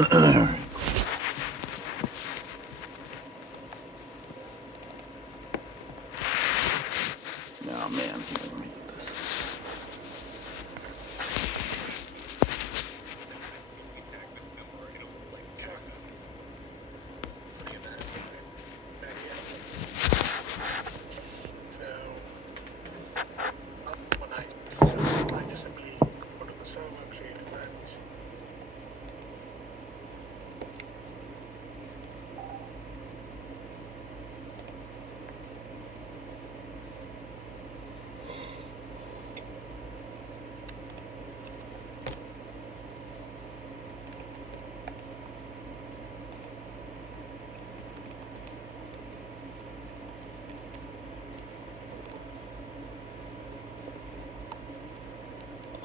Oh man, let me get this.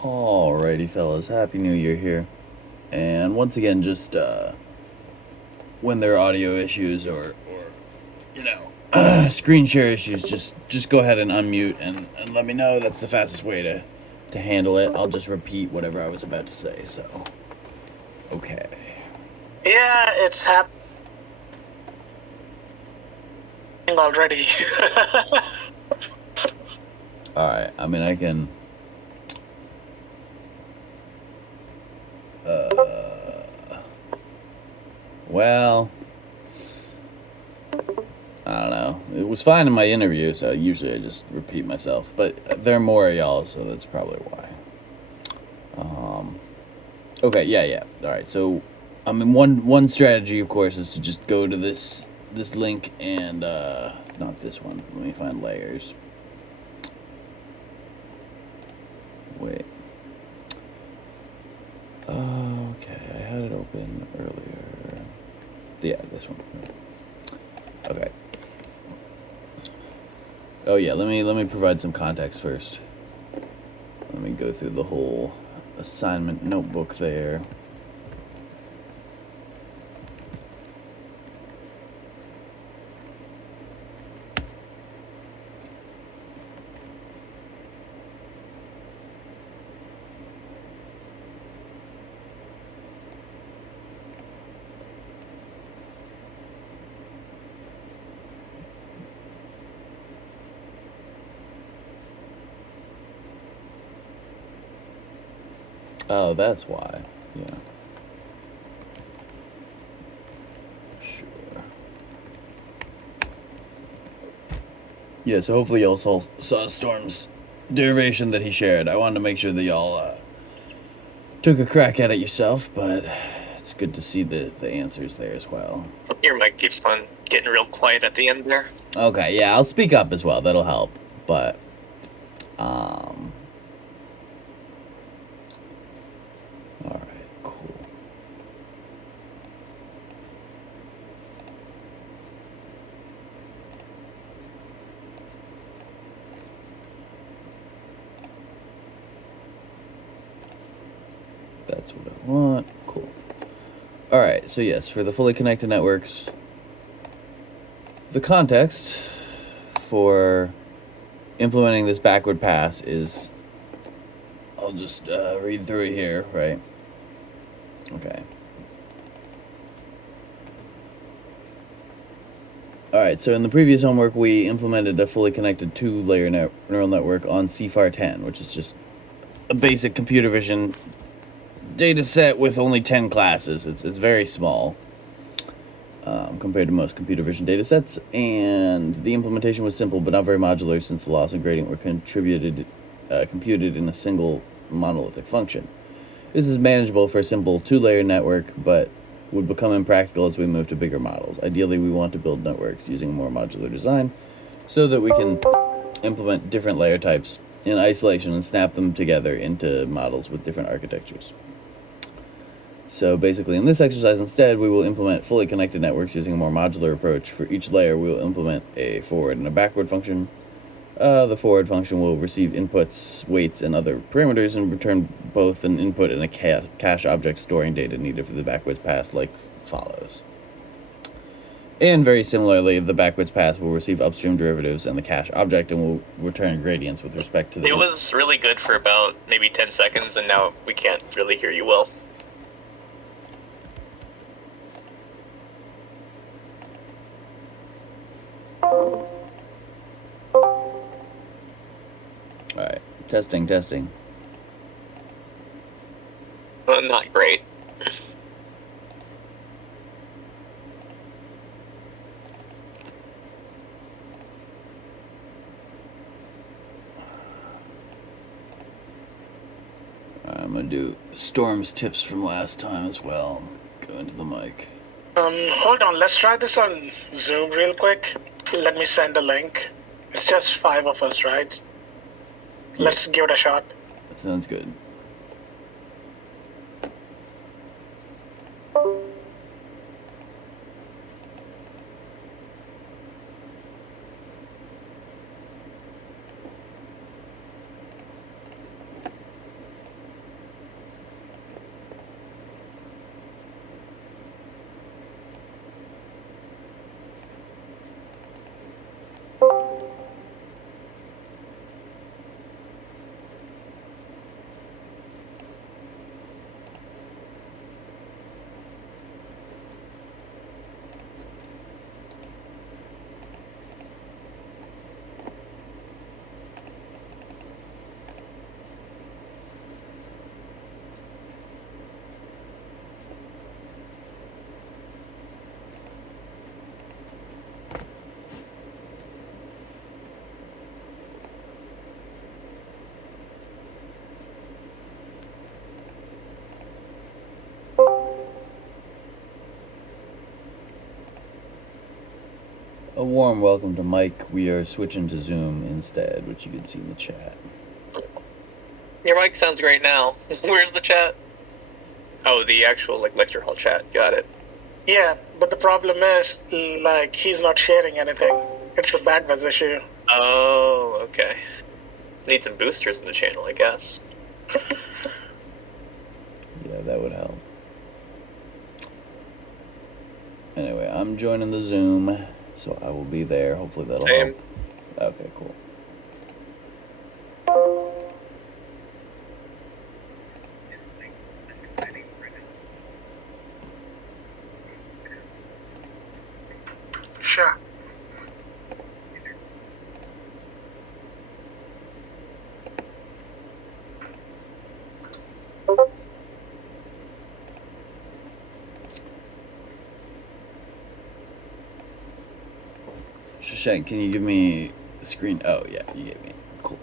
Alrighty, fellas. Happy New Year here. And once again, just when there are audio issues or you know, screen share issues, just go ahead and unmute and let me know. That's the fastest way to handle it. I'll just repeat whatever I was about to say. So, okay. Yeah, it's happening already. Alright, I mean, I can... well... I don't know. It was fine in my interview, so usually I just repeat myself. But there are more of y'all, so that's probably why. Okay, yeah. Alright, so... I mean, one strategy, of course, is to just go to this link and... not this one. Let me find layers. Wait. Okay, I had it open earlier. Yeah, this one. Okay. Oh yeah, let me provide some context first. Let me go through the whole assignment notebook there. Oh, that's why. Yeah. Sure. Yeah, so hopefully y'all saw Storm's derivation that he shared. I wanted to make sure that y'all took a crack at it yourself, but it's good to see the answers there as well. Your mic keeps on getting real quiet at the end there. Okay, yeah, I'll speak up as well. That'll help. But, alright, cool. That's what I want. Cool. Alright, so yes, for the fully connected networks, the context for implementing this backward pass is, I'll just read through it here, right? Okay. Alright, so in the previous homework, we implemented a fully connected two-layer neural network on CFAR 10, which is just a basic computer vision data set with only 10 classes. It's very small compared to most computer vision data sets, and the implementation was simple but not very modular since the loss and gradient were computed in a single monolithic function. This is manageable for a simple two-layer network, but would become impractical as we move to bigger models. Ideally, we want to build networks using a more modular design so that we can implement different layer types in isolation and snap them together into models with different architectures. So basically, in this exercise, instead, we will implement fully connected networks using a more modular approach. For each layer, we will implement a forward and a backward function. The forward function will receive inputs, weights, and other parameters and return both an input and a cache object storing data needed for the backwards pass like follows. And very similarly, the backwards pass will receive upstream derivatives and the cache object and will return gradients with respect to the... It was really good for about maybe 10 seconds, and now we can't really hear you well. Testing, testing. Not great. I'm gonna do Storm's tips from last time as well. Go into the mic. Hold on. Let's try this on Zoom real quick. Let me send a link. It's just 5 of us, right? Let's give it a shot. Sounds good. A warm welcome to Mike. We are switching to Zoom instead, which you can see in the chat. Your mic sounds great now. Where's the chat? Oh, the actual lecture hall chat. Got it. Yeah, but the problem is, he's not sharing anything. It's a bandwidth issue. Oh, okay. Need some boosters in the channel, I guess. Yeah, that would help. Anyway, I'm joining the Zoom, so I will be there. Hopefully that'll help. Okay, cool. Sure. Shashank, can you give me a screen? Oh, yeah, you gave me. Cool.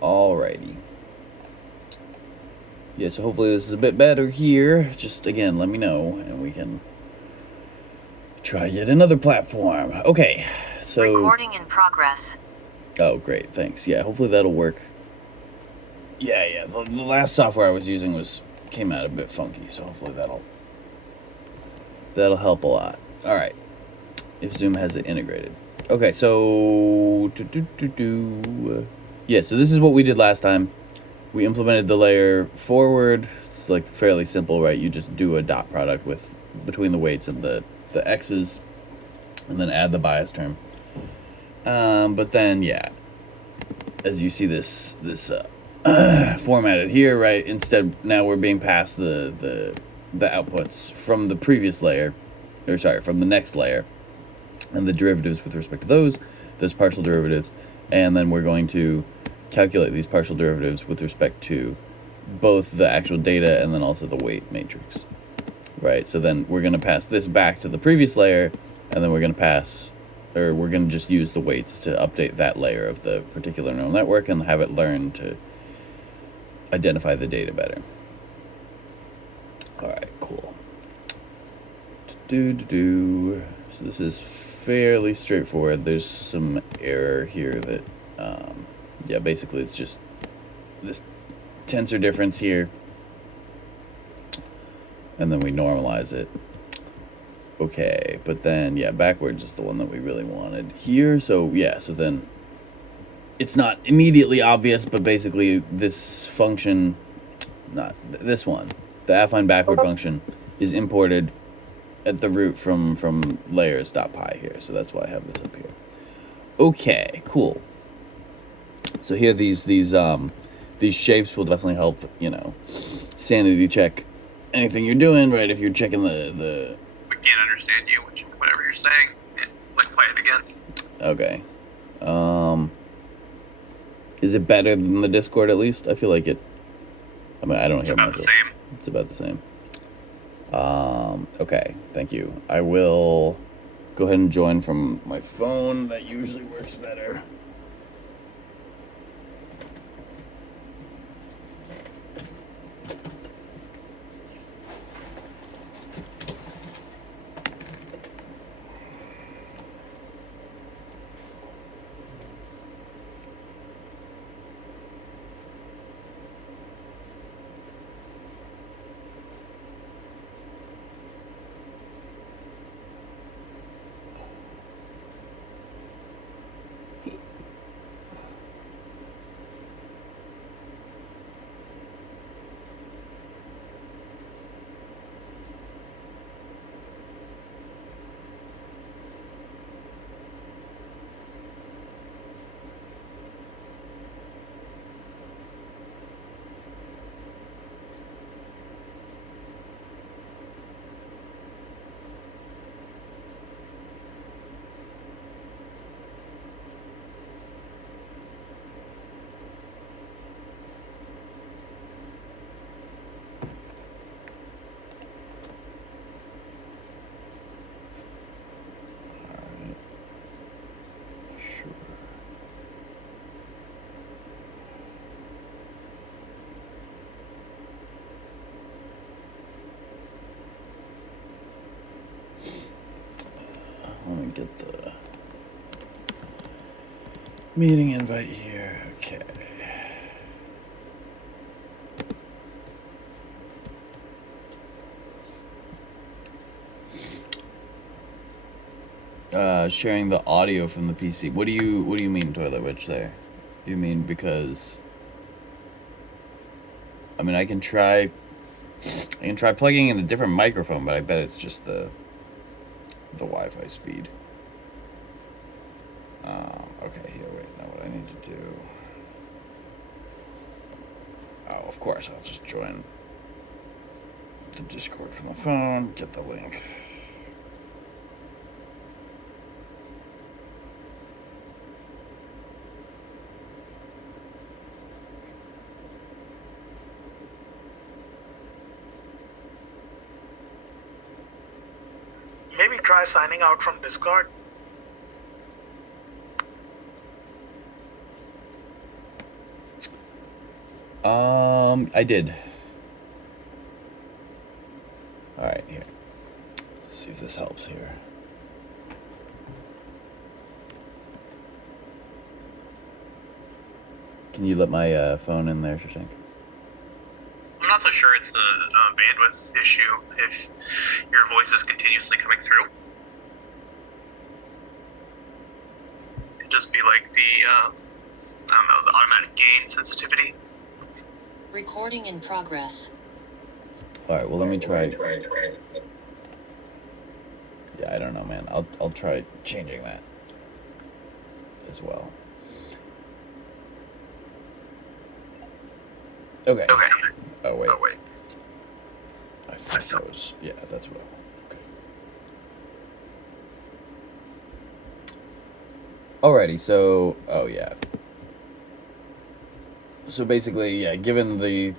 Alrighty. Yeah, so hopefully this is a bit better here. Just, again, let me know, and we can try yet another platform. Okay, so... Recording in progress. Oh, great, thanks. Yeah, hopefully that'll work. Yeah, the last software I was using came out a bit funky, so hopefully that'll help a lot. Alright. If Zoom has it integrated. Okay, so... Yeah, so this is what we did last time. We implemented the layer forward. It's like fairly simple, right? You just do a dot product between the weights and the x's, and then add the bias term. But then, yeah, as you see this formatted here, right? Instead, now we're being passed the outputs from the previous layer, or sorry, from the next layer, and the derivatives with respect to those partial derivatives, and then we're going to calculate these partial derivatives with respect to both the actual data and then also the weight matrix, right? So then we're going to pass this back to the previous layer, and then we're going to just use the weights to update that layer of the particular neural network and have it learn to identify the data better. All right, cool. So this is fairly straightforward. There's some error here that, yeah, basically it's just this tensor difference here, and then we normalize it. Okay, but then, yeah, backwards is the one that we really wanted here. So, yeah, so then it's not immediately obvious, but basically this function, not this one, the affine backward function, is imported at the root from layers.py here. So that's why I have this up here. Okay, cool. So here these shapes will definitely help, sanity check anything you're doing, right? If you're checking the We can't understand you, whatever you're saying. Let's play it again. Okay. Is it better than the Discord at least? I feel like it. I mean, I don't hear about much. the same. It's about the same. Okay, thank you. I will go ahead and join from my phone. That usually works better. Let me get the meeting invite here. Okay. Sharing the audio from the PC. What do you mean, Toilet Witch? There, you mean because? I mean, I can try plugging in a different microphone, but I bet it's just the Wi-Fi speed. Okay, here, wait, now what I need to do... Oh, of course, I'll just join the Discord from the phone, get the link. Maybe try signing out from Discord. I did. Alright, here. Let's see if this helps here. Can you let my phone in there, Shashank? I'm not so sure it's a bandwidth issue if your voice is continuously coming through. It'd just be like the, I don't know, the automatic gain sensitivity. Recording in progress. Alright, well let me try. Yeah, I don't know, man. I'll try changing that as well. Okay. Oh wait. I thought that was, yeah, that's what. Okay. Alrighty, so yeah. So basically, yeah, given the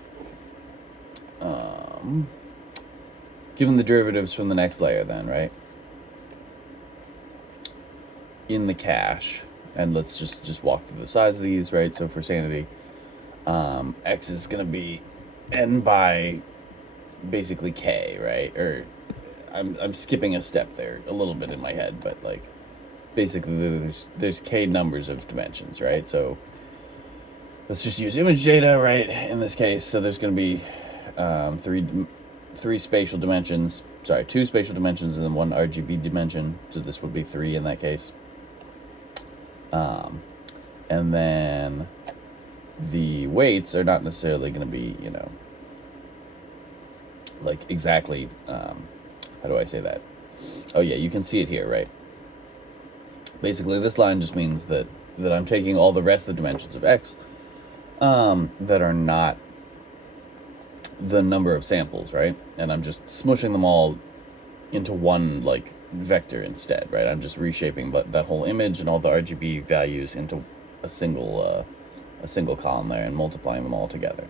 derivatives from the next layer, then, right? In the cache, and let's just walk through the size of these, right? So for sanity, x is gonna be n by basically k, right? Or I'm skipping a step there a little bit in my head, but like basically there's k numbers of dimensions, right? So let's just use image data, right? In this case, so there's going to be two spatial dimensions, and then one RGB dimension. So this would be 3 in that case. And then the weights are not necessarily going to be, you know, like exactly. How do I say that? Oh yeah, you can see it here, right? Basically, this line just means that I'm taking all the rest of the dimensions of x. That are not the number of samples, right? And I'm just smushing them all into one, like, vector instead, right? I'm just reshaping that whole image and all the RGB values into a single a single column there and multiplying them all together.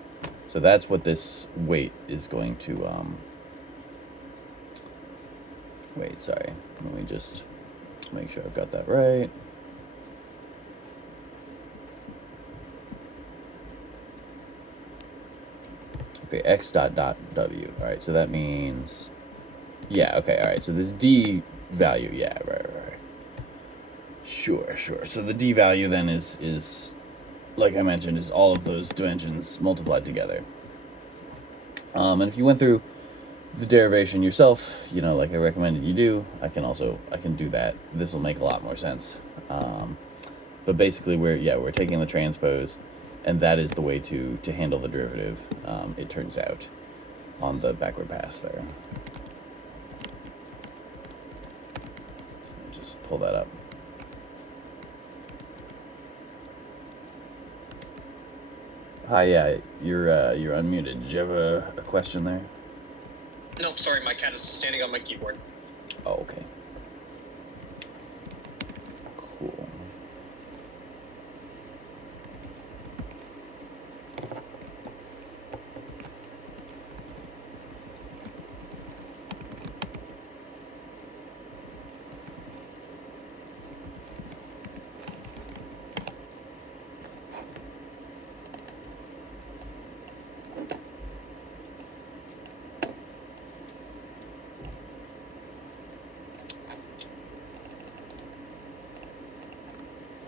So that's what this weight is going to, wait, sorry. Let me just make sure I've got that right. Okay, x dot w. All right, so that means, yeah, okay, all right. So this d value, yeah, right. Sure. So the d value then is, like I mentioned, is all of those dimensions multiplied together. And if you went through the derivation yourself, you know, like I recommended you do, I can do that. This will make a lot more sense. But basically we're taking the transpose, and that is the way to handle the derivative, it turns out, on the backward pass there. Just pull that up. Hi, yeah, you're unmuted. Did you have a question there? No, sorry, my cat is standing on my keyboard. Oh, okay. Cool.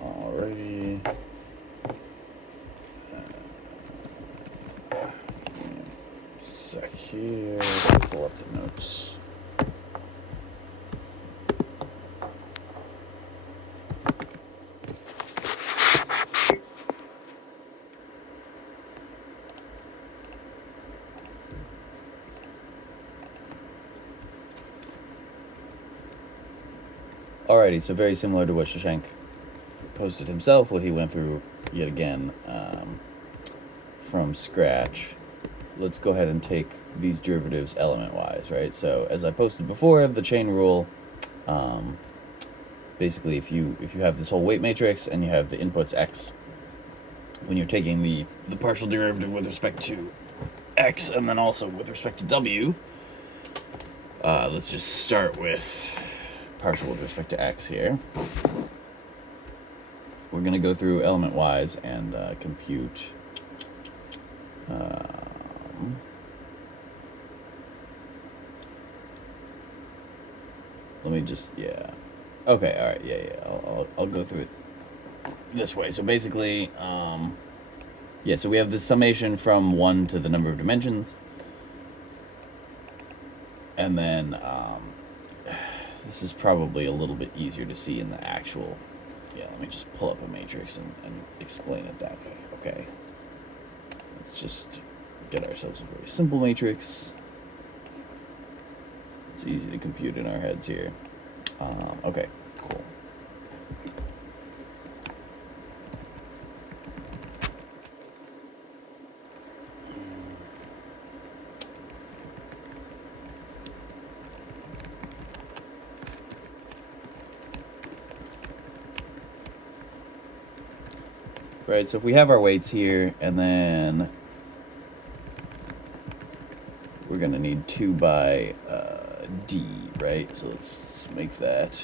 Alrighty. Sec here. Pull up the notes. Alrighty, so very similar to what Shashank posted himself, what he went through yet again from scratch. Let's go ahead and take these derivatives element-wise, right? So as I posted before, the chain rule, basically if you have this whole weight matrix and you have the inputs x, when you're taking the partial derivative with respect to x and then also with respect to w, let's just start with partial with respect to x here. We're going to go through element-wise and compute let me just, yeah. Okay, all right, yeah. I'll go through it this way. So basically, yeah, so we have the summation from 1 to the number of dimensions. And then, this is probably a little bit easier to see in the actual, yeah, let me just pull up a matrix and explain it that way, okay? Let's just get ourselves a very simple matrix. It's easy to compute in our heads here. Okay, cool. Right, so if we have our weights here, and then we're gonna need 2 by D, right? So let's make that,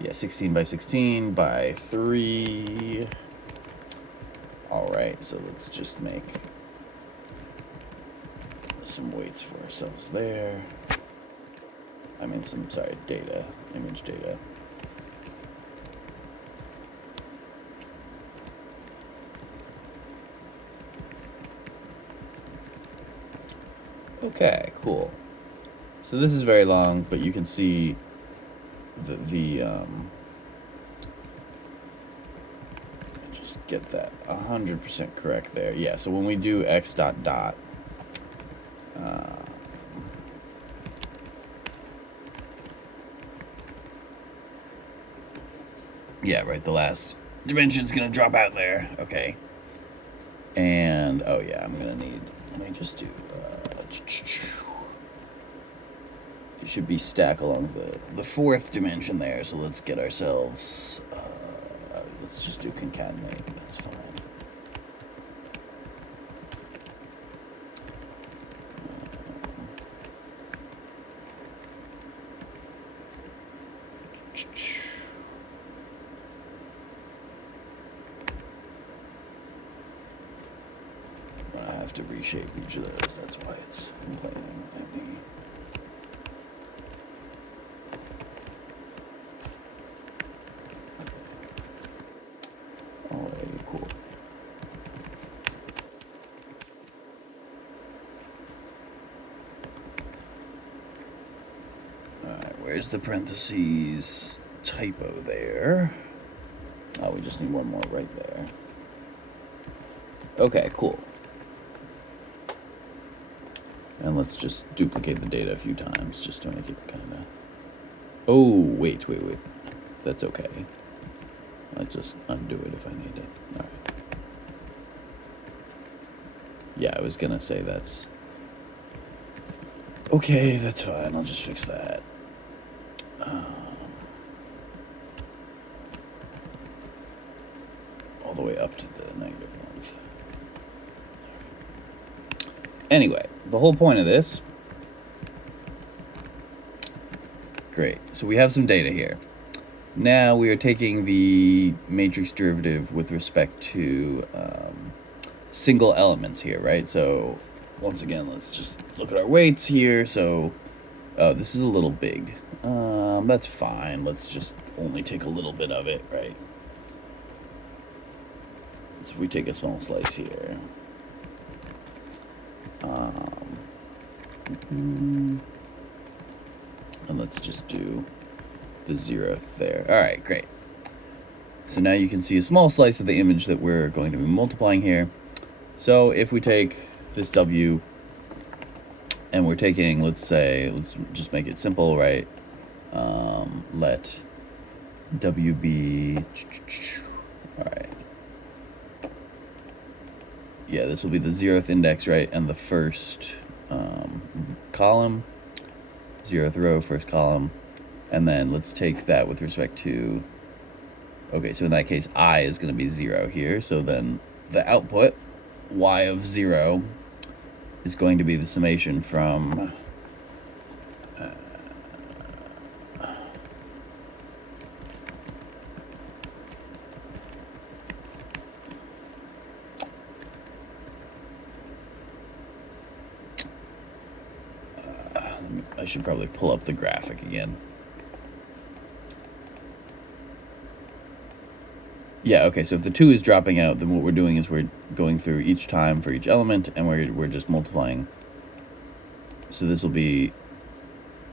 yeah, 16 by 16 by 3. All right, so let's just make some weights for ourselves there. I mean data, image data. Okay, cool. So this is very long, but you can see just get that 100% correct there. Yeah, so when we do x dot dot, yeah, right, the last dimension's gonna drop out there. Okay. And, oh yeah, I'm gonna need, let me just do, it should be stack along the 4th dimension there, so let's get ourselves, let's just do concatenate, that's fine. I have to reshape each of those, that's why it's complaining at me. Alrighty, cool. Alright, where's the parentheses typo there? Oh, we just need one more right there. Okay, cool. And let's just duplicate the data a few times just to make it kind of... Oh, wait. That's okay. I'll just undo it if I need it. Alright. Yeah, I was gonna say that's... Okay, that's fine. I'll just fix that. All the way up to the negative ones. Anyway, the whole point of this... Great. So we have some data here. Now we are taking the matrix derivative with respect to single elements here, right? So once again, let's just look at our weights here. So this is a little big. That's fine. Let's just only take a little bit of it, right? So if we take a small slice here. And let's just do the 0th there. All right, great. So now you can see a small slice of the image that we're going to be multiplying here. So if we take this W and we're taking, let's just make it simple, right? Let W be, all right. Yeah, this will be the 0th index, right? And the first column, 0th row, first column. And then let's take that with respect to, okay, so in that case, I is going to be 0 here. So then the output, y of 0, is going to be the summation from I should probably pull up the graphic again. Yeah, okay, so if the 2 is dropping out, then what we're doing is we're going through each time for each element, and we're just multiplying. So this will be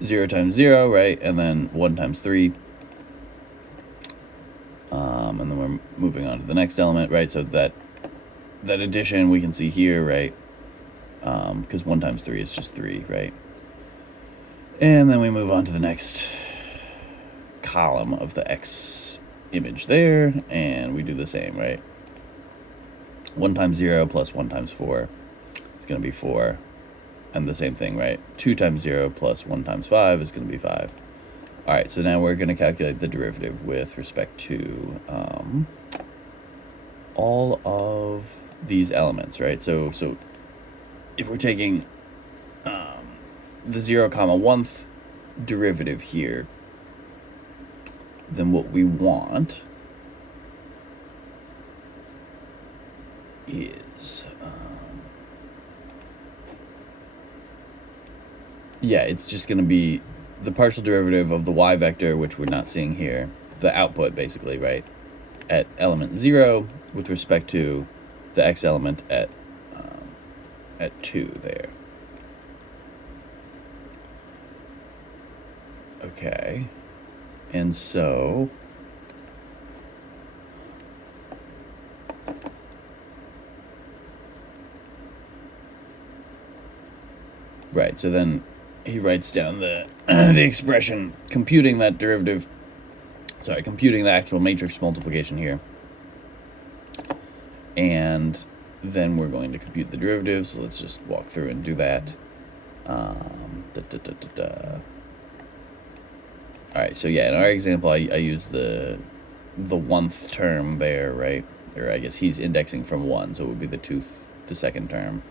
0 times 0, right? And then 1 times 3. And then we're moving on to the next element, right? So that addition we can see here, right? Because 1 times 3 is just 3, right? And then we move on to the next column of the X image there, and we do the same, right? 1 times 0 plus 1 times 4 is going to be 4, and the same thing, right? 2 times 0 plus 1 times 5 is going to be 5. All right, so now we're going to calculate the derivative with respect to all of these elements, right? So if we're taking the 0, 1th derivative here, then what we want is, yeah, it's just going to be the partial derivative of the y vector, which we're not seeing here, the output basically, right, at element 0 with respect to the x element at 2 there. Okay, and so right, so then he writes down the the expression computing that derivative, computing the actual matrix multiplication here, and then we're going to compute the derivative. So let's just walk through and do that. All right, so yeah, in our example, I use the 1th term there, right? Or I guess he's indexing from 1, so it would be the second term.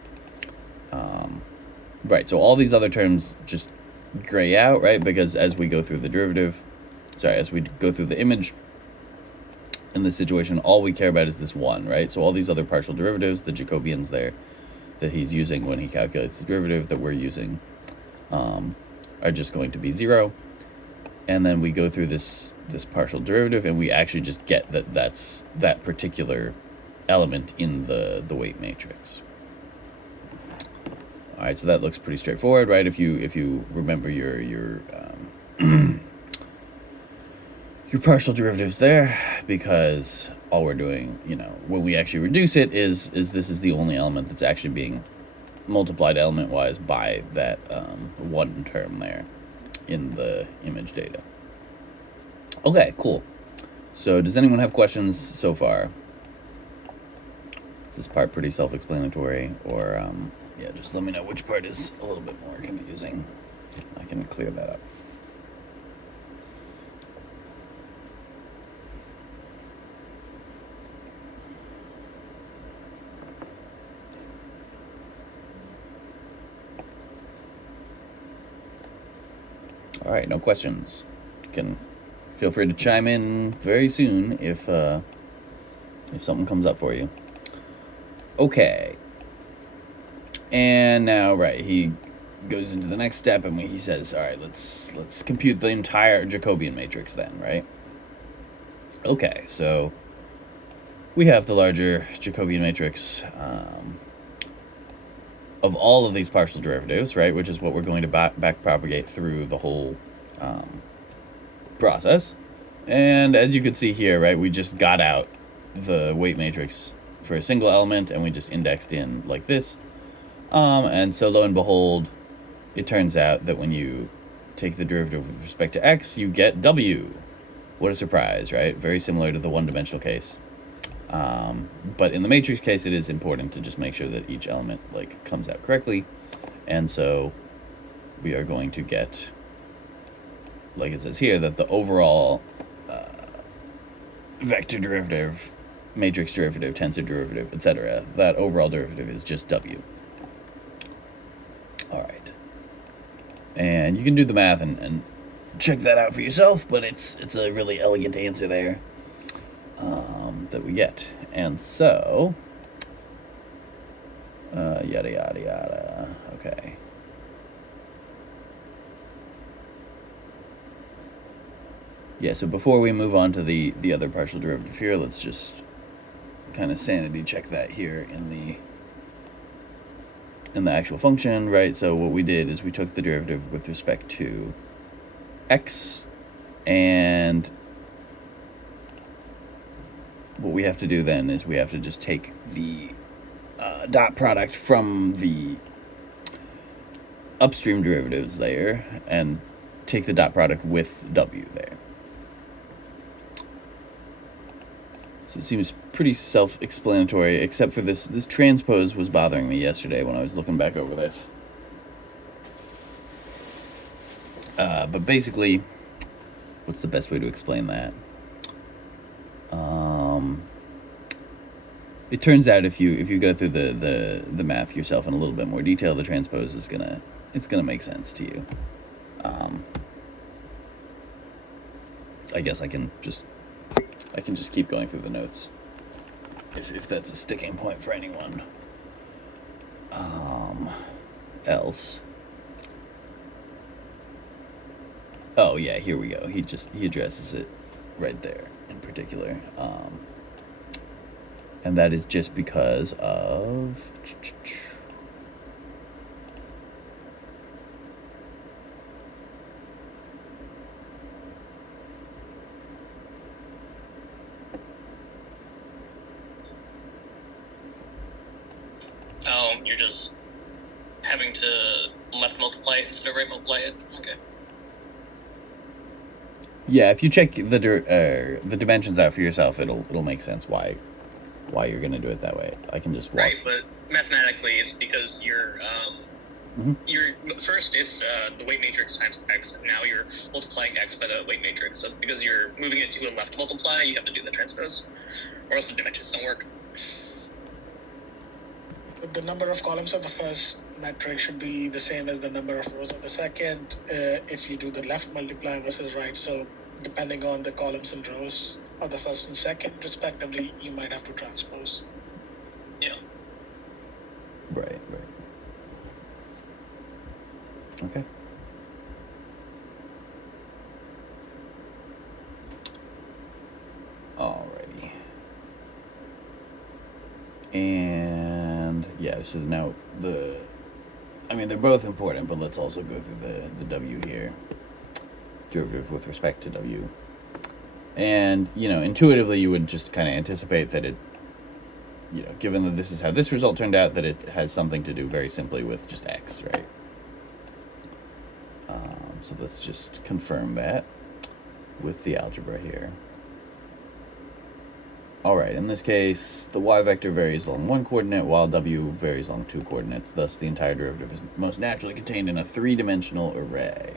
Right, so all these other terms just gray out, right? Because as we go through the derivative, as we go through the image, in this situation, all we care about is this one, right? So all these other partial derivatives, the Jacobians there, that he's using when he calculates the derivative that we're using, are just going to be 0. And then we go through this partial derivative, and we actually just get that's that particular element in the weight matrix. All right, so that looks pretty straightforward, right? If you remember your your partial derivatives there, because all we're doing, when we actually reduce it, is this is the only element that's actually being multiplied element-wise by that one term there in the image data. Okay, cool. So does anyone have questions so far? Is this part pretty self-explanatory, or yeah, just let me know which part is a little bit more confusing. I can clear that up. All right, no questions. You can feel free to chime in very soon if something comes up for you. Okay. And now, right, he goes into the next step, and he says, all right, let's compute the entire Jacobian matrix then, right? Okay, so we have the larger Jacobian matrix of all of these partial derivatives, right, which is what we're going to backpropagate through the whole process. And as you could see here, right, we just got out the weight matrix for a single element, and we just indexed in like this. And so lo and behold, it turns out that when you take the derivative with respect to x, you get w. What a surprise, right? Very similar to the one-dimensional case. But in the matrix case, it is important to just make sure that each element comes out correctly. And so we are going to get, like it says here, that the overall vector derivative, matrix derivative, tensor derivative, etc., that overall derivative is just w. All right. And you can do the math and check that out for yourself, but it's a really elegant answer there that we get. And so, yada, yada, yada. Okay. Yeah, so before we move on to the other partial derivative here, let's just kind of sanity check that here in the actual function, right? So what we did is we took the derivative with respect to x, and what we have to do then is we have to just take the dot product from the upstream derivatives there and take the dot product with w there. So it seems pretty self-explanatory, except for this transpose was bothering me yesterday when I was looking back over this. But basically, what's the best way to explain that? It turns out if you go through the math yourself in a little bit more detail, the transpose is gonna make sense to you. I guess I can just keep going through the notes if that's a sticking point for anyone. Else. Oh yeah, here we go. He addresses it right there in particular. And that is just because of you're just having to left multiply it instead of right multiply it? Okay. Yeah, if you check the dimensions out for yourself, it'll make sense why you're gonna do it that way. I can just walk. Right, but mathematically, it's because you're first it's the weight matrix times x, and now you're multiplying x by the weight matrix. So it's because you're moving it to a left multiply, you have to do the transpose, or else the dimensions don't work. The number of columns of the first metric should be the same as the number of rows of the second if you do the left multiply versus right. So depending on the columns and rows of the first and second, respectively, you might have to transpose. Yeah. Right. Okay. Alrighty. And yeah, so now they're both important, but let's also go through the W here. Derivative with respect to W. And, intuitively you would just kind of anticipate that it, given that this is how this result turned out, that it has something to do very simply with just X, right? So let's just confirm that with the algebra here. Alright, in this case, the y vector varies along one coordinate, while w varies along two coordinates. Thus, the entire derivative is most naturally contained in a three-dimensional array.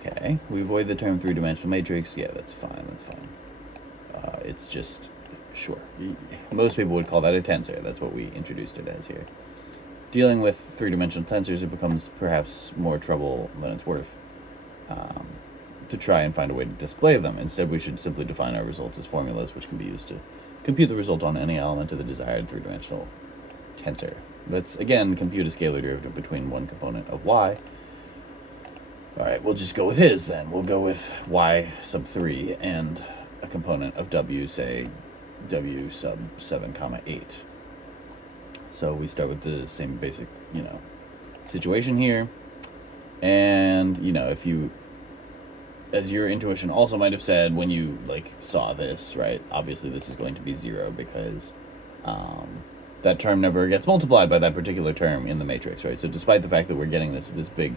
Okay, we avoid the term three-dimensional matrix. Yeah, that's fine. It's just, sure. Most people would call that a tensor. That's what we introduced it as here. Dealing with three-dimensional tensors, it becomes perhaps more trouble than it's worth to try and find a way to display them. Instead, we should simply define our results as formulas, which can be used to compute the result on any element of the desired three-dimensional tensor. Let's, again, compute a scalar derivative between one component of y. Alright, we'll just go with his then. We'll go with y sub 3 and a component of w, say w sub 7 comma 8. So we start with the same basic, situation here. And, if you, as your intuition also might have said when you, saw this, right? Obviously this is going to be 0 because that term never gets multiplied by that particular term in the matrix, right? So despite the fact that we're getting this big,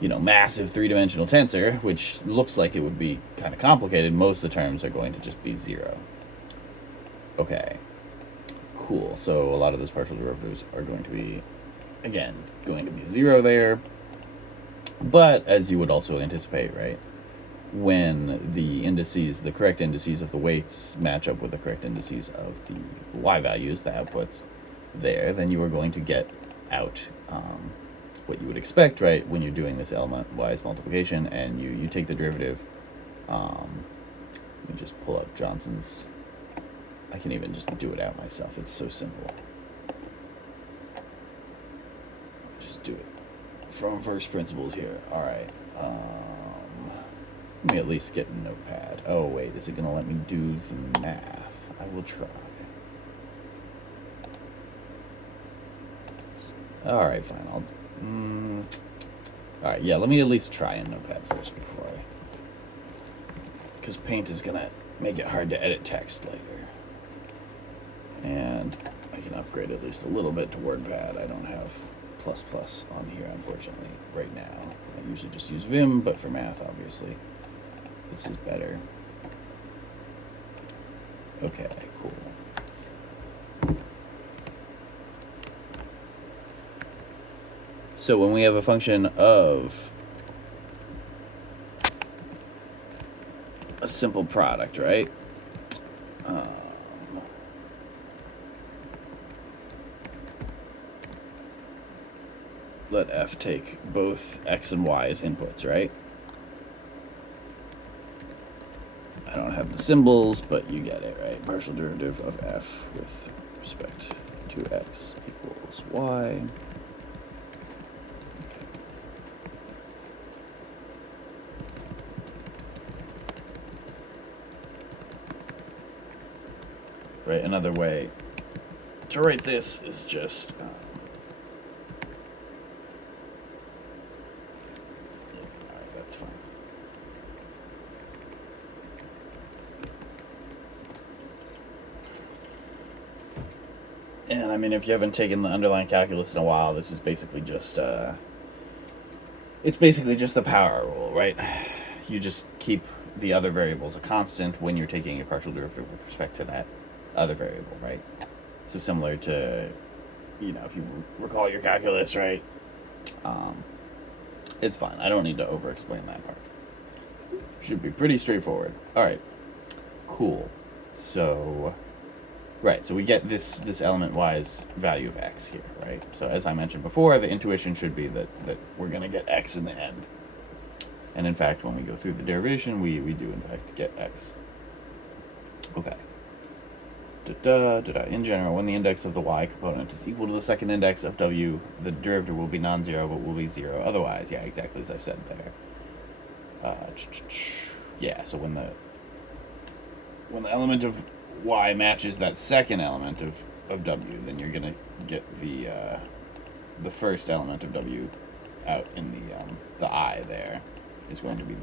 massive three-dimensional tensor, which looks like it would be kind of complicated, most of the terms are going to just be 0. Okay. Cool. So a lot of those partial derivatives are going to be, again, 0 there. But as you would also anticipate, right, when the correct indices of the weights match up with the correct indices of the y values, the outputs there, then you are going to get out what you would expect, right, when you're doing this element-wise multiplication, and you take the derivative. Let me just pull up Johnson's. I can even just do it out myself. It's so simple. Just do it from first principles here. All right. Let me at least get a notepad. Oh, wait. Is it going to let me do the math? I will try. All right, fine. All right, yeah, let me at least try a notepad first before because Paint is going to make it hard to edit text later. And I can upgrade at least a little bit to WordPad. I don't have ++ on here, unfortunately, right now. I usually just use Vim, but for math, obviously, this is better. Okay, cool. So when we have a function of a simple product, right? Let f take both x and y as inputs, right? I don't have the symbols, but you get it, right? Partial derivative of f with respect to x equals y. Okay. Right, another way to write this is just that's fine. And I mean, if you haven't taken the underlying calculus in a while, this is basically just it's basically just the power rule, right? You just keep the other variables a constant when you're taking a partial derivative with respect to that other variable, right? So similar to, if you recall your calculus, right? It's fine. I don't need to over-explain that part. Should be pretty straightforward. All right. Cool. So, right. So we get this element-wise value of x here, right? So as I mentioned before, the intuition should be that we're going to get x in the end. And in fact, when we go through the derivation, we do in fact get x. Okay. In general, when the index of the y component is equal to the second index of w, the derivative will be non-zero, but will be 0 otherwise. Yeah, exactly as I said there. Yeah, so when the element of y matches that second element of w, then you're gonna get the first element of w out in the I there is going to be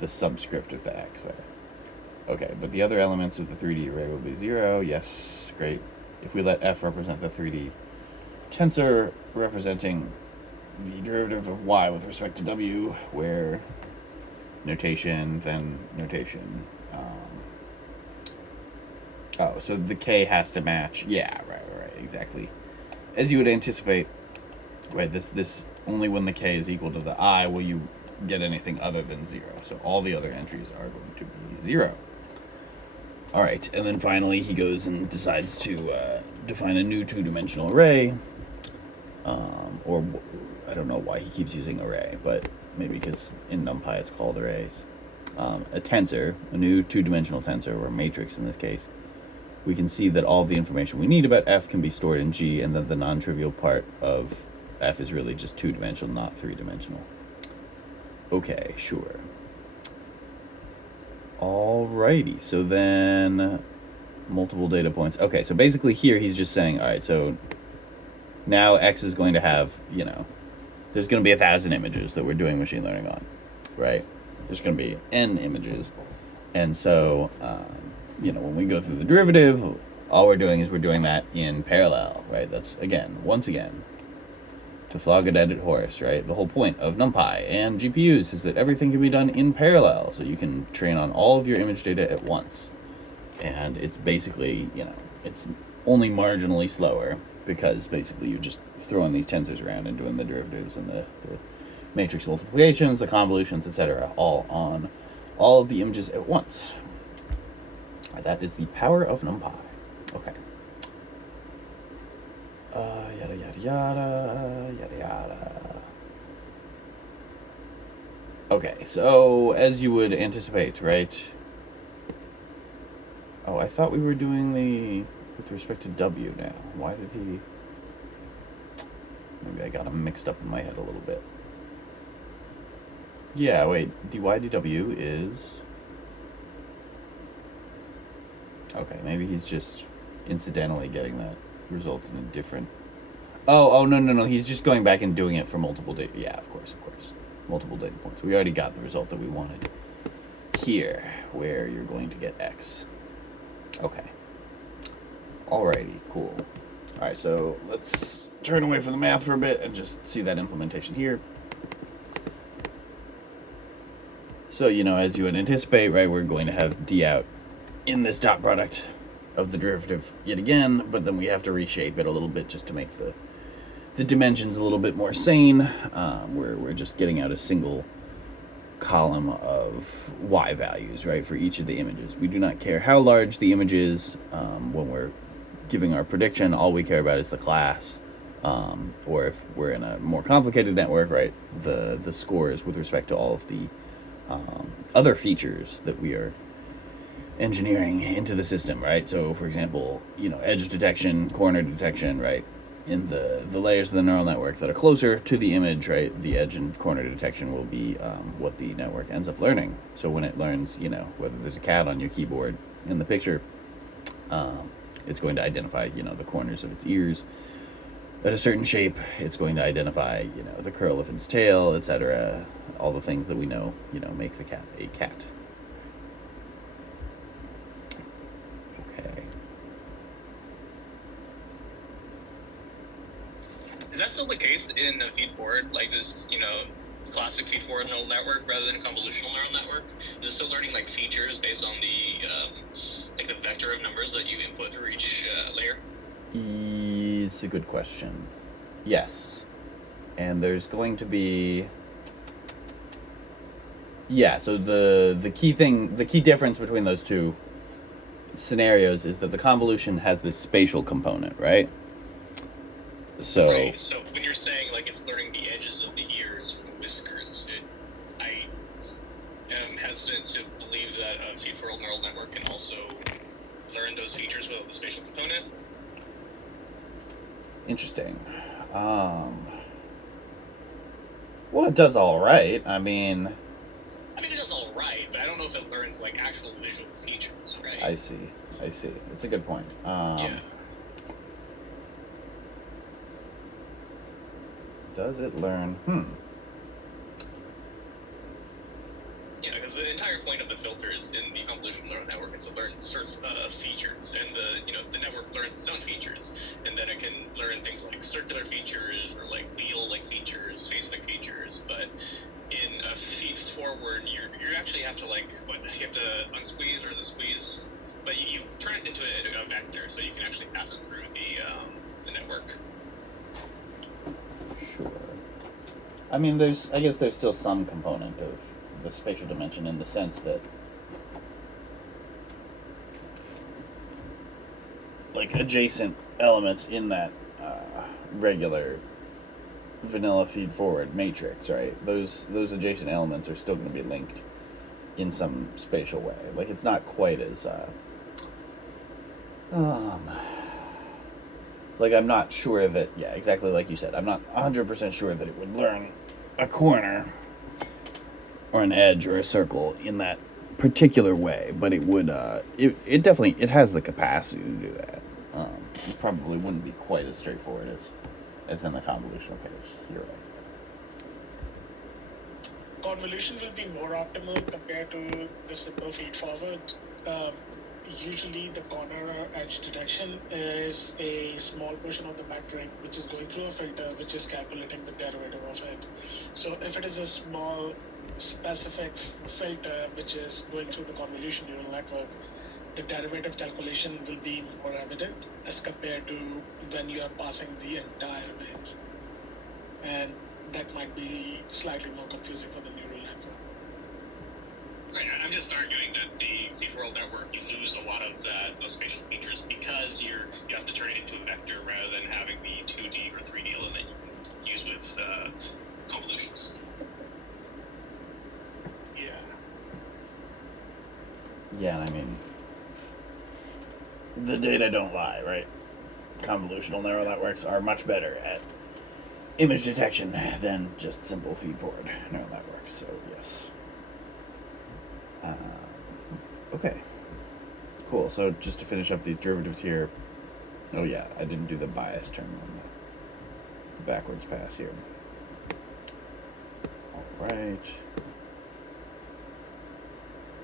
the subscript of the x there. Okay, but the other elements of the 3D array will be 0. Yes, great. If we let f represent the 3D tensor representing the derivative of y with respect to w, where notation, then notation. Oh, so the k has to match. Yeah, right, exactly. As you would anticipate, right, this only when the k is equal to the I will you get anything other than 0. So all the other entries are going to be 0. All right, and then finally he goes and decides to define a new two-dimensional array. Or I don't know why he keeps using array, but maybe because in NumPy it's called arrays. A tensor, a new two-dimensional tensor, or matrix in this case. We can see that all the information we need about f can be stored in G, and that the non-trivial part of f is really just two-dimensional, not three-dimensional. Okay, sure. Alrighty, so then multiple data points. Okay, so basically here he's just saying, all right, so now x is going to have, there's going to be 1,000 images that we're doing machine learning on, right? There's going to be n images. And so, when we go through the derivative, all we're doing is we're doing that in parallel, right? That's, once again, to flog a dead horse, right? The whole point of NumPy and GPUs is that everything can be done in parallel, so you can train on all of your image data at once. And it's basically, it's only marginally slower because basically you're just throwing these tensors around and doing the derivatives and the matrix multiplications, the convolutions, etc., all on all of the images at once. That is the power of NumPy. Okay. Yada yada yada, yada yada. Okay, so as you would anticipate, right? Oh, I thought we were doing the with respect to W now. Why did he? Maybe I got him mixed up in my head a little bit. Yeah, wait. dy dw is. Okay, maybe he's just incidentally getting that result in a different. Oh, no. He's just going back and doing it for multiple data. Yeah, of course. Multiple data points. We already got the result that we wanted here, where you're going to get x. Okay. Alrighty, cool. Alright, so let's turn away from the math for a bit and just see that implementation here. So, as you would anticipate, right, we're going to have d out in this dot product of the derivative yet again, but then we have to reshape it a little bit just to make the dimensions a little bit more sane. We're just getting out a single column of y values, right, for each of the images. We do not care how large the image is when we're giving our prediction. All we care about is the class, or if we're in a more complicated network, right, the scores with respect to all of the other features that we are engineering into the system, right? So, for example, edge detection, corner detection, right? In the layers of the neural network that are closer to the image, right, the edge and corner detection will be what the network ends up learning. So when it learns, whether there's a cat on your keyboard in the picture, it's going to identify, the corners of its ears at a certain shape. It's going to identify, the curl of its tail, etc. All the things that we know, make the cat a cat. Is that still the case in the feedforward, like this, classic feedforward neural network rather than a convolutional neural network? Is it still learning like features based on the the vector of numbers that you input through each layer? It's a good question. Yes, and there's going to be. Yeah, so the key difference between those two scenarios is that the convolution has this spatial component, right? Right, so when you're saying like it's learning the edges of the ears from the whiskers, I am hesitant to believe that a feed-forward neural network can also learn those features without the spatial component. Interesting. Well, it does all right. I mean, it does all right, but I don't know if it learns like actual visual features, right? I see. It's a good point. Yeah. Does it learn? Yeah, because the entire point of the filters in the convolutional neural network is to learn sorts of features, and the network learns its own features, and then it can learn things like circular features or like wheel-like features, face-like features. But in a feed-forward, you actually have to you have to unsqueeze or is it squeeze? But you turn it into a vector, so you can actually pass it through the network. Sure. I mean, I guess there's still some component of the spatial dimension in the sense that, like, adjacent elements in that regular vanilla feed-forward matrix, right? Those adjacent elements are still going to be linked in some spatial way. Like, it's not quite as like, I'm not sure that, yeah, exactly like you said, I'm not 100% sure that it would learn a corner or an edge or a circle in that particular way, but it would, it definitely, it has the capacity to do that. It probably wouldn't be quite as straightforward as in the convolutional case. You're right. Convolution will be more optimal compared to the simple feed-forward. Usually the corner or edge detection is a small portion of the metric which is going through a filter which is calculating the derivative of it. So if it is a small specific filter which is going through the convolution neural network, the derivative calculation will be more evident as compared to when you are passing the entire range. And that might be slightly more confusing for the neural network. Right, I'm just arguing that the feed-forward network, you lose a lot of those spatial features because you have to turn it into a vector rather than having the 2D or 3D element you can use with convolutions. Yeah. Yeah, I mean, the data don't lie, right? Convolutional neural networks are much better at image detection than just simple feed-forward neural networks, so yes. Okay. Cool, so just to finish up these derivatives here, oh yeah, I didn't do the bias term on the backwards pass here. Alright.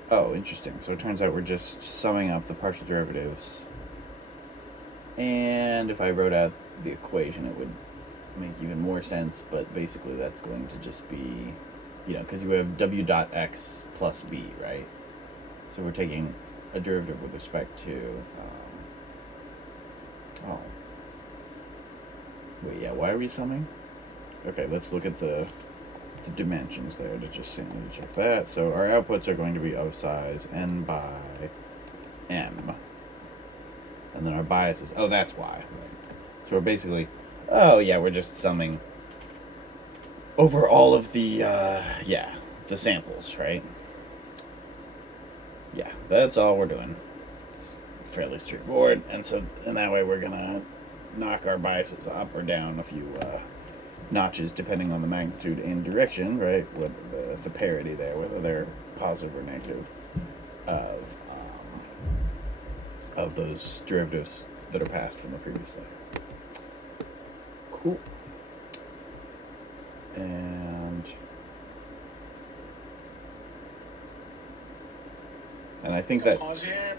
Oh, interesting. So it turns out we're just summing up the partial derivatives. And if I wrote out the equation, it would make even more sense, but basically that's going to just be, because you have w dot x plus b, right? So we're taking a derivative with respect to, wait, yeah, why are we summing? Okay, let's look at the dimensions there to just check that. So our outputs are going to be of size n by m. And then our bias is, that's why. Right. So we're basically, we're just summing over all of the, the samples, right? Yeah, that's all we're doing. It's fairly straightforward. And so in that way, we're going to knock our biases up or down a few notches depending on the magnitude and direction, right? With the parity there, whether they're positive or negative of those derivatives that are passed from the previous layer. Cool. And I think that pause here.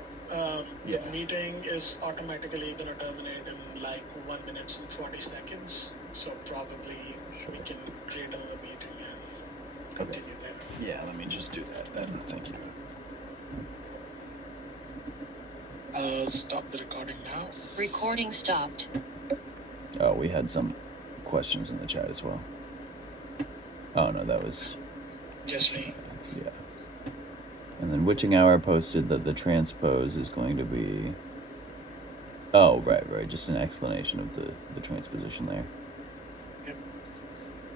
Yeah. The meeting is automatically going to terminate in like 1 minute and 40 seconds. So probably we can create another meeting and continue there. Yeah, let me just do that then. Thank you. I'll stop the recording now. Recording stopped. Oh, we had some questions in the chat as well. Oh, no, that was... Just me. Yeah. And then Witching Hour posted that the transpose is going to be... Oh, right. Just an explanation of the transposition there. Yep.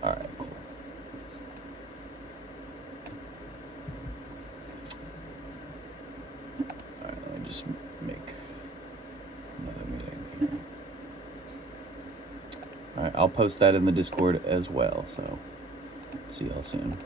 Alright, cool. post that in the Discord as well. So, see y'all soon.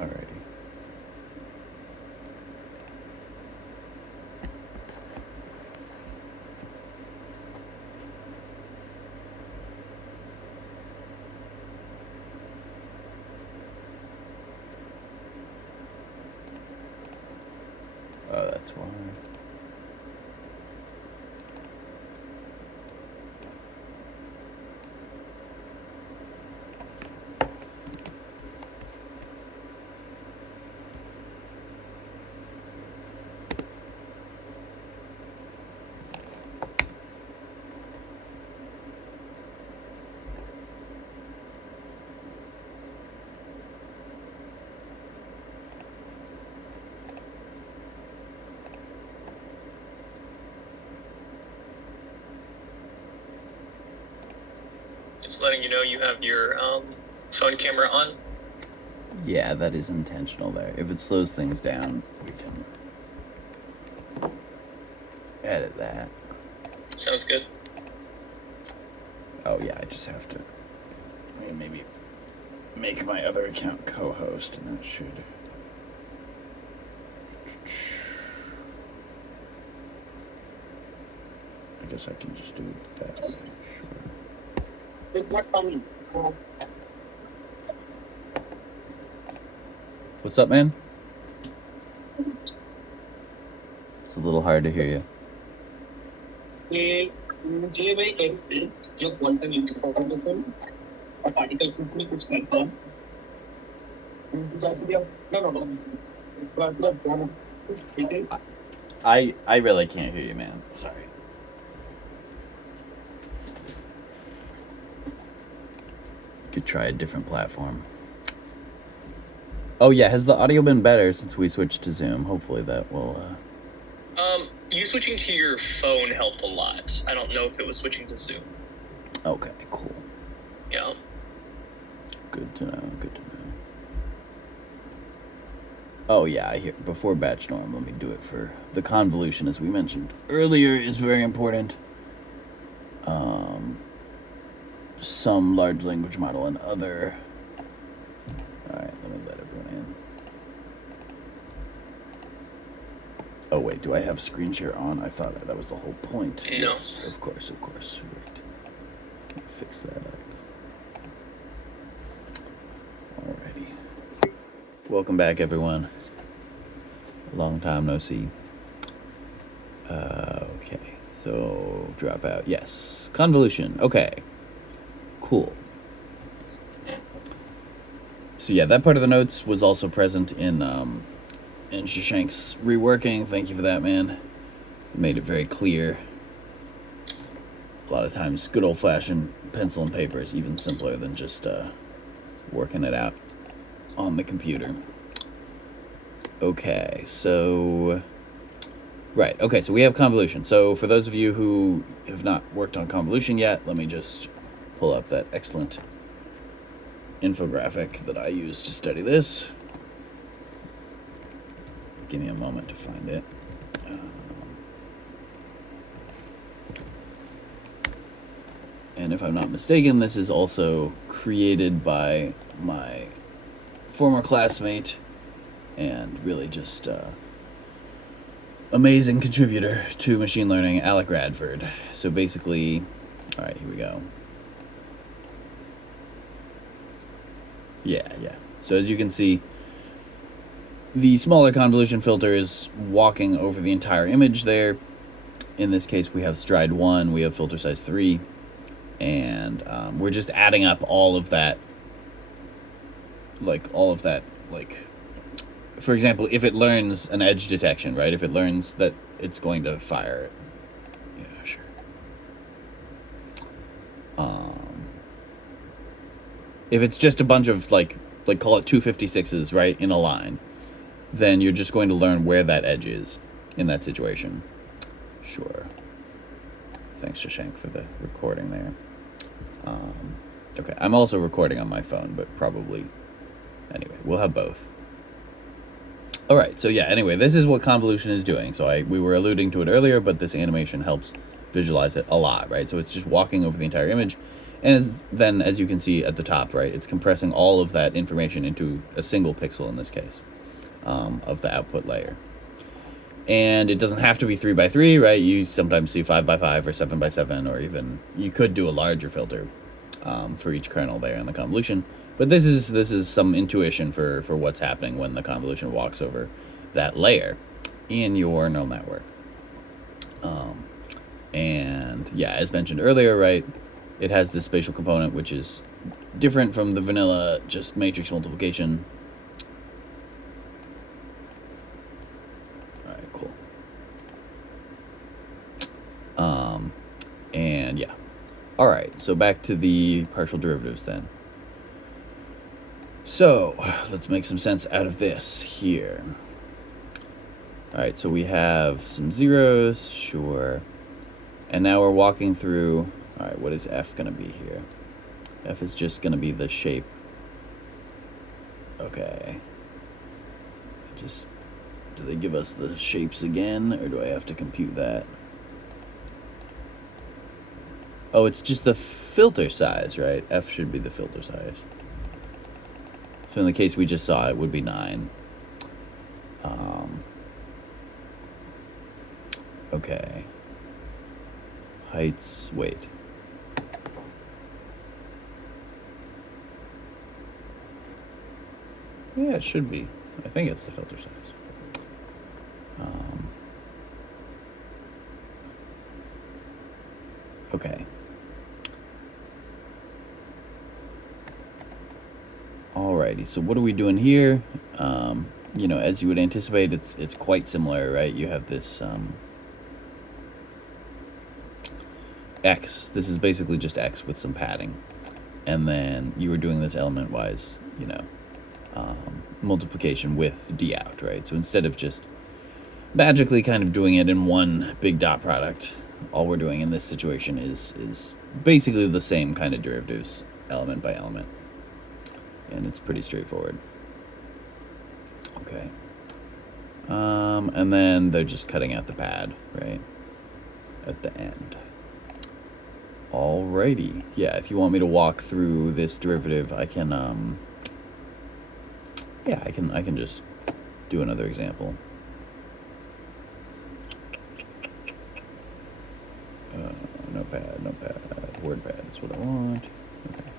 Alrighty. Oh, that's why. Just letting you know you have your phone camera on. Yeah, that is intentional there. If it slows things down, we can edit that. Sounds good. Oh yeah, I just have to maybe make my other account co-host, and that should. I guess I can just do it that way. Sure. It's not funny. What's up, man? It's a little hard to hear you. I really can't hear you, man. Sorry. Could try a different platform. Oh yeah, has the audio been better since we switched to Zoom? Hopefully that will. You switching to your phone helped a lot. I don't know if it was switching to Zoom. Okay, cool. Yeah. Good to know. Good to know. Oh yeah, I hear. Before batch norm, let me do it for the convolution, as we mentioned earlier, is very important. Some large language model and other. All right, let me let everyone in. Oh wait, do I have screen share on? I thought that was the whole point. No. Yes, of course. Right. Fix that up. Alrighty. Welcome back, everyone. Long time no see. Okay, so drop out. Yes, convolution. Okay, cool. So yeah, that part of the notes was also present in Shashank's reworking. Thank you for that, man. Made it very clear. A lot of times, good old-fashioned pencil and paper is even simpler than just working it out on the computer. Okay, so... Right, okay, so we have convolution. So for those of you who have not worked on convolution yet, let me just pull up that excellent infographic that I used to study this. Give me a moment to find it. And if I'm not mistaken, this is also created by my former classmate and really just amazing contributor to machine learning, Alec Radford. So basically, all right, here we go. Yeah. So as you can see, the smaller convolution filter is walking over the entire image there. In this case, we have stride 1, we have filter size 3, and we're just adding up all of that, for example, if it learns an edge detection, right? If it learns that it's going to fire it. Yeah, sure. If it's just a bunch of, like call it 256s, right, in a line, then you're just going to learn where that edge is in that situation. Sure. Thanks, Shashank, for the recording there. Okay, I'm also recording on my phone, but probably... Anyway, we'll have both. All right, so yeah, anyway, this is what convolution is doing. So we were alluding to it earlier, but this animation helps visualize it a lot, right? So it's just walking over the entire image. And then, as you can see at the top, right, it's compressing all of that information into a single pixel in this case of the output layer. And it doesn't have to be 3 by 3, right? You sometimes see 5 by 5 or 7 by 7, or even you could do a larger filter for each kernel there in the convolution. But this is some intuition for what's happening when the convolution walks over that layer in your neural network. And yeah, as mentioned earlier, right, it has this spatial component, which is different from the vanilla just matrix multiplication. All right, cool. And yeah. All right, so back to the partial derivatives then. So let's make some sense out of this here. All right, so we have some zeros, sure. And now we're walking through, all right, what is f gonna be here? F is just gonna be the shape. Okay. Do they give us the shapes again, or do I have to compute that? Oh, it's just the filter size, right? F should be the filter size. So in the case we just saw, it would be 9. Okay. Heights, wait. Yeah, it should be. I think it's the filter size. Okay. Alrighty, so what are we doing here? You know, as you would anticipate, it's quite similar, right? You have this X. This is basically just X with some padding. And then you were doing this element-wise, you know, multiplication with D out, right? So instead of just magically kind of doing it in one big dot product, all we're doing in this situation is basically the same kind of derivatives, element by element. And it's pretty straightforward. Okay. And then they're just cutting out the pad, right? At the end. Alrighty. Yeah, if you want me to walk through this derivative, I can, yeah, I can just do another example. Notepad, WordPad is what I want. Okay.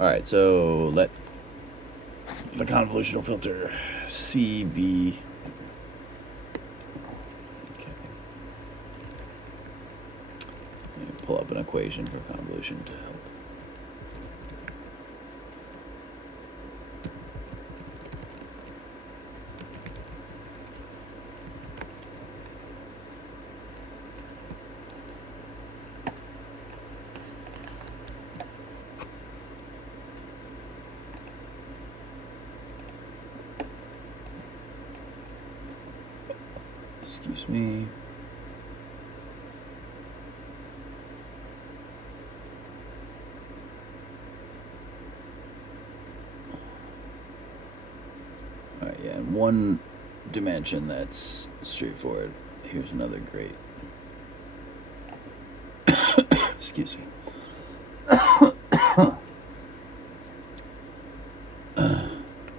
Alright, so let the convolutional filter C be... Okay. Pull up an equation for convolution to help. Excuse me. All right, yeah, in one dimension that's straightforward. Here's another great. Excuse me.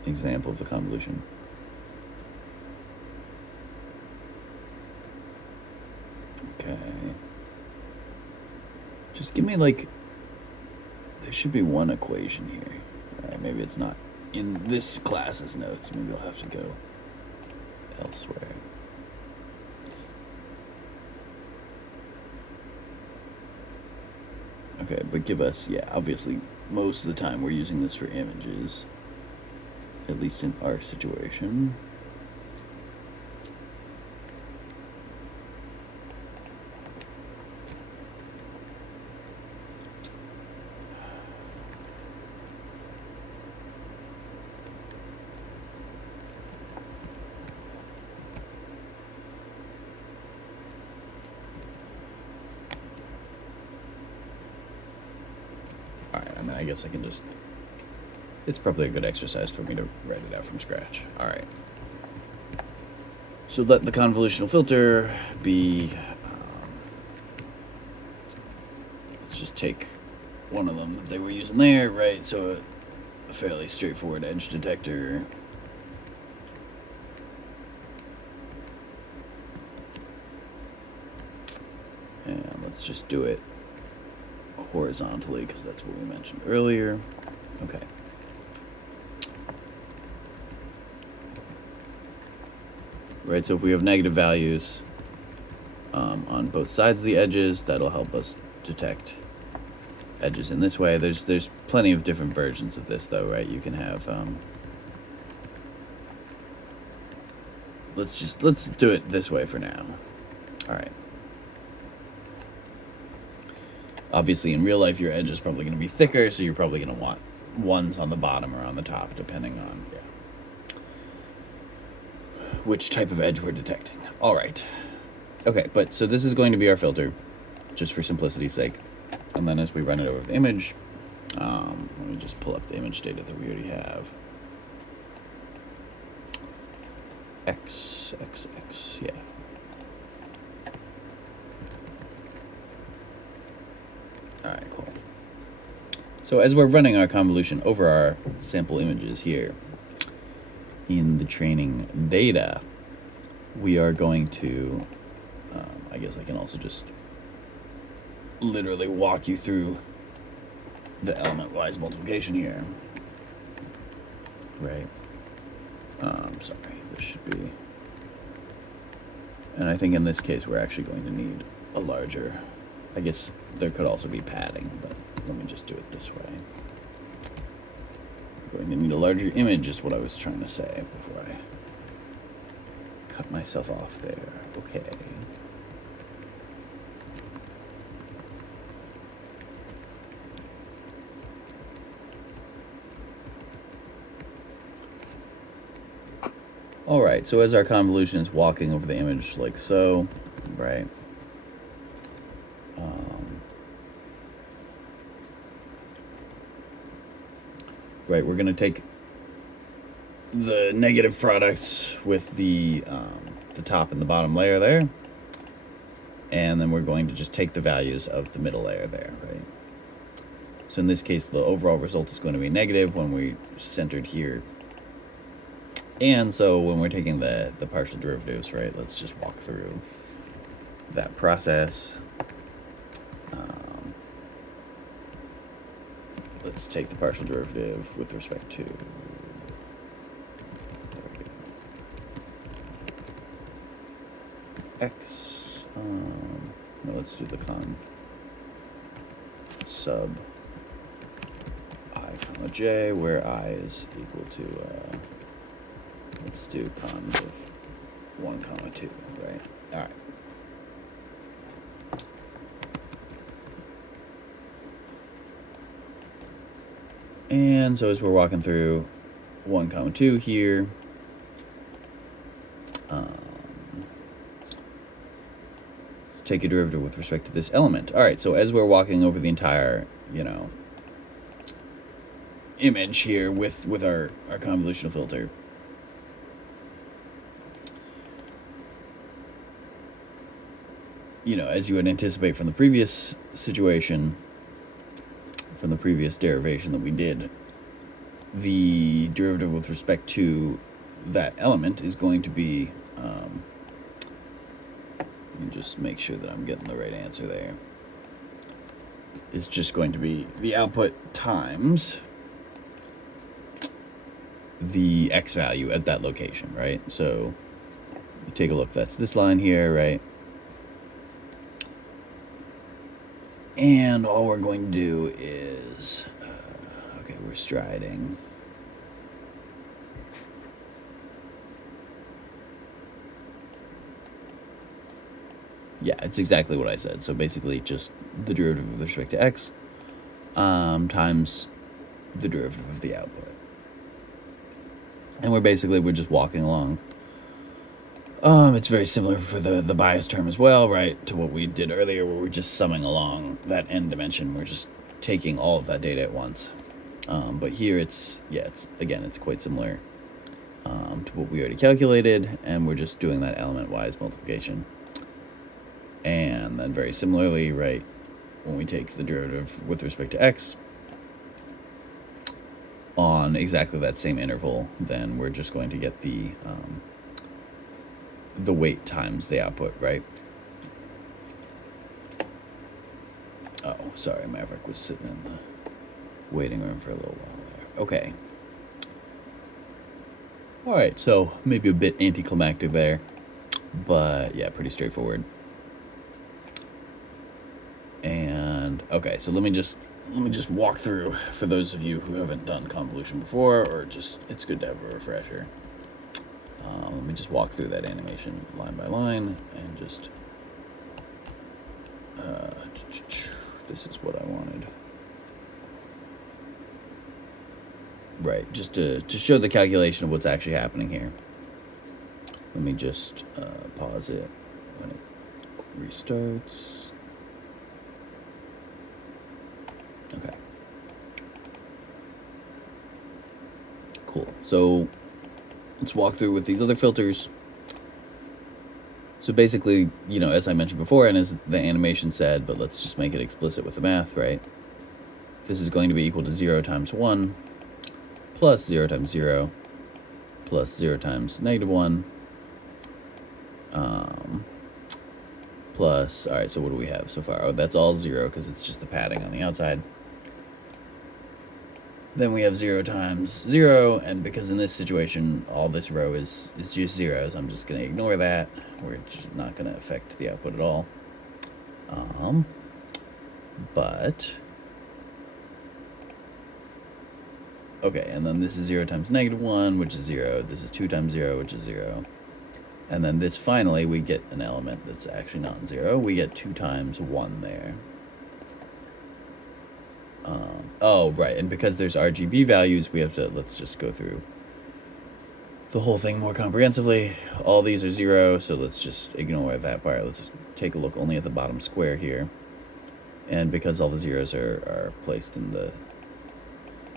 Example of the convolution. Okay. Just give me, like, there should be one equation here. Alright, maybe it's not in this class's notes. Maybe I'll have to go elsewhere. Okay, but give us, yeah, obviously, most of the time we're using this for images. At least in our situation. Alright, I mean, I guess I can just... It's probably a good exercise for me to write it out from scratch. Alright. So let the convolutional filter be... let's just take one of them that they were using there, right? So a fairly straightforward edge detector. And let's just do it horizontally, because that's what we mentioned earlier. Okay. Right, so if we have negative values on both sides of the edges, that'll help us detect edges in this way. There's plenty of different versions of this, though, right? You can have let's do it this way for now. All right. Obviously, in real life, your edge is probably going to be thicker, so you're probably going to want ones on the bottom or on the top, depending on which type of edge we're detecting. All right. Okay, but so this is going to be our filter, just for simplicity's sake. And then as we run it over the image, let me just pull up the image data that we already have. X, yeah. Alright, cool. So as we're running our convolution over our sample images here, in the training data, we are going to, I guess I can also just literally walk you through the element-wise multiplication here. Right. Sorry, this should be... And I think in this case we're actually going to need a larger... I guess there could also be padding, but let me just do it this way. We're going to need a larger image is what I was trying to say before I cut myself off there. Okay. All right, so as our convolution is walking over the image like so, right? Right, we're going to take the negative products with the top and the bottom layer there, and then we're going to just take the values of the middle layer there, right? So in this case, the overall result is going to be negative when we centered here. And so when we're taking the partial derivatives, right, let's just walk through that process. Let's take the partial derivative with respect to x. No, let's do the conv sub I comma j, where I is equal to, let's do conv of 1 comma 2, right? All right. And so as we're walking through 1 comma 2 here, let's take a derivative with respect to this element. All right, so as we're walking over the entire, image here with our convolutional filter, as you would anticipate from the previous situation, from the previous derivation that we did, the derivative with respect to that element is going to be And just make sure that I'm getting the right answer there. It's just going to be the output times the x value at that location, right? So you take a look, that's this line here, right? And all we're going to do is, okay, we're striding. Yeah, it's exactly what I said. So basically just the derivative with respect to x times the derivative of the output. And we're just walking along. It's very similar for the bias term as well, right, to what we did earlier, where we're just summing along that n dimension. We're just taking all of that data at once. But here it's quite similar to what we already calculated, and we're just doing that element-wise multiplication. And then very similarly, right, when we take the derivative with respect to x on exactly that same interval, then we're just going to get the weight times the output, right? Oh, sorry, Maverick was sitting in the waiting room for a little while there. Okay. All right, so maybe a bit anticlimactic there, but yeah, pretty straightforward. And okay, so let me just walk through for those of you who haven't done convolution before, or just it's good to have a refresher. Let me just walk through that animation line by line and just this is what I wanted. Right, just to show the calculation of what's actually happening here. Let me just pause it when it restarts. Okay. Cool. So let's walk through with these other filters. So basically, you know, as I mentioned before, and as the animation said, but let's just make it explicit with the math, right? This is going to be equal to 0 times 1 plus 0 times 0 plus 0 times -1 plus, all right, so what do we have so far? Oh, that's all 0 because it's just the padding on the outside. Then we have 0 times 0, and because in this situation all this row is just zeros, I'm just going to ignore that. We're just not going to affect the output at all. But okay, and then this is 0 times -1, which is 0. This is 2 times 0, which is 0. And then this, finally, we get an element that's actually not 0. We get 2 times 1 there. Oh, right, and because there's RGB values, we have to, let's just go through the whole thing more comprehensively. All these are 0, so let's just ignore that part. Let's just take a look only at the bottom square here. And because all the zeros are placed in the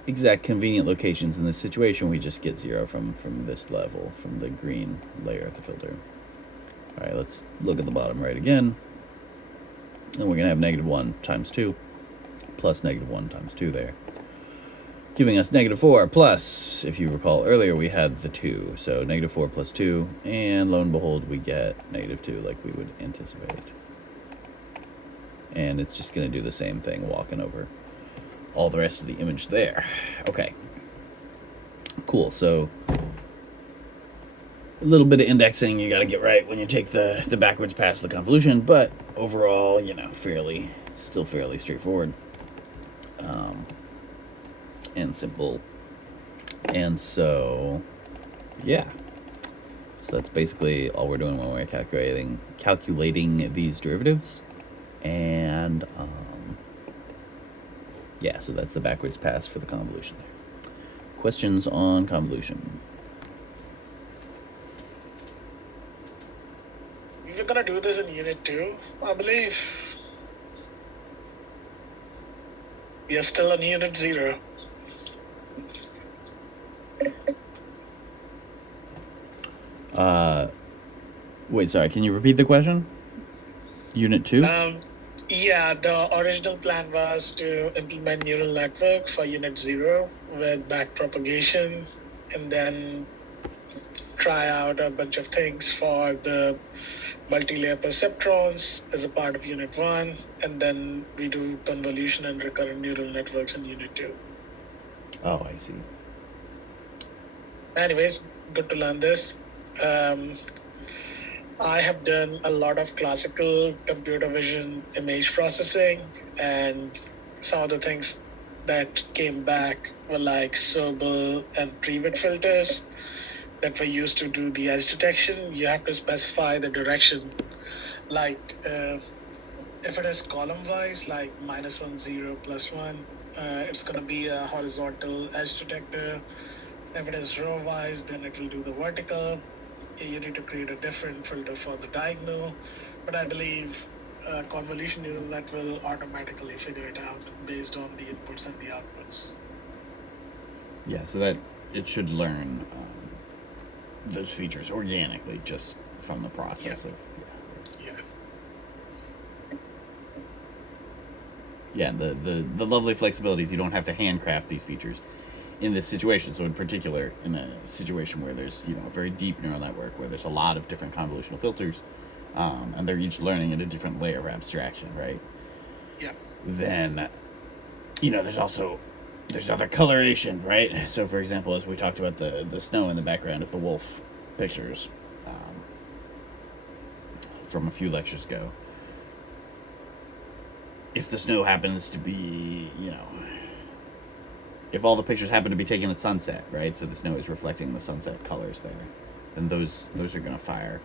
exact convenient locations in this situation, we just get 0 from this level, from the green layer of the filter. All right, let's look at the bottom right again. And we're going to have -1 times 2 plus -1 times 2 there, giving us -4 plus, if you recall earlier, we had the 2. So -4 plus 2, and lo and behold, we get -2 like we would anticipate. And it's just going to do the same thing, walking over all the rest of the image there. Okay. Cool. So a little bit of indexing you got to get right when you take the backwards pass of the convolution, but overall, you know, still fairly straightforward and simple. And so, yeah. So that's basically all we're doing when we're calculating these derivatives. And yeah, so that's the backwards pass for the convolution there. Questions on convolution? We were gonna do this in Unit 2, I believe. We are still on Unit 0. Wait, sorry, can you repeat the question? Unit 2? Yeah, the original plan was to implement neural network for Unit 0 with backpropagation, and then try out a bunch of things for the multi-layer perceptrons as a part of Unit 1, and then we do convolution and recurrent neural networks in Unit 2. Oh, I see. Anyways, good to learn this. I have done a lot of classical computer vision image processing, and some of the things that came back were like Sobel and Previtt filters that were used to do the edge detection. You have to specify the direction, like if it is column wise, like -1, 0, +1, it's going to be a horizontal edge detector. If it is row wise, then it will do the vertical. You need to create a different filter for the diagonal. But I believe convolution neural net will automatically figure it out based on the inputs and the outputs. Yeah, so that it should learn those features organically just from the process of. Yeah. Yeah, the lovely flexibilities. You don't have to handcraft these features in this situation. So in particular, in a situation where there's a very deep neural network where there's a lot of different convolutional filters, and they're each learning at a different layer of abstraction, right? Yeah. Then, there's other coloration, right? So for example, as we talked about the snow in the background of the wolf pictures from a few lectures ago. If the snow happens to be, if all the pictures happen to be taken at sunset, right? So the snow is reflecting the sunset colors there, then those are going to fire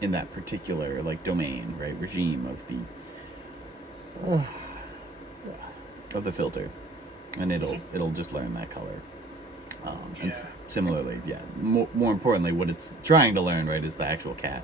in that particular domain, right? Regime of the filter, and it'll just learn that color. And similarly, more importantly, what it's trying to learn, right, is the actual cat.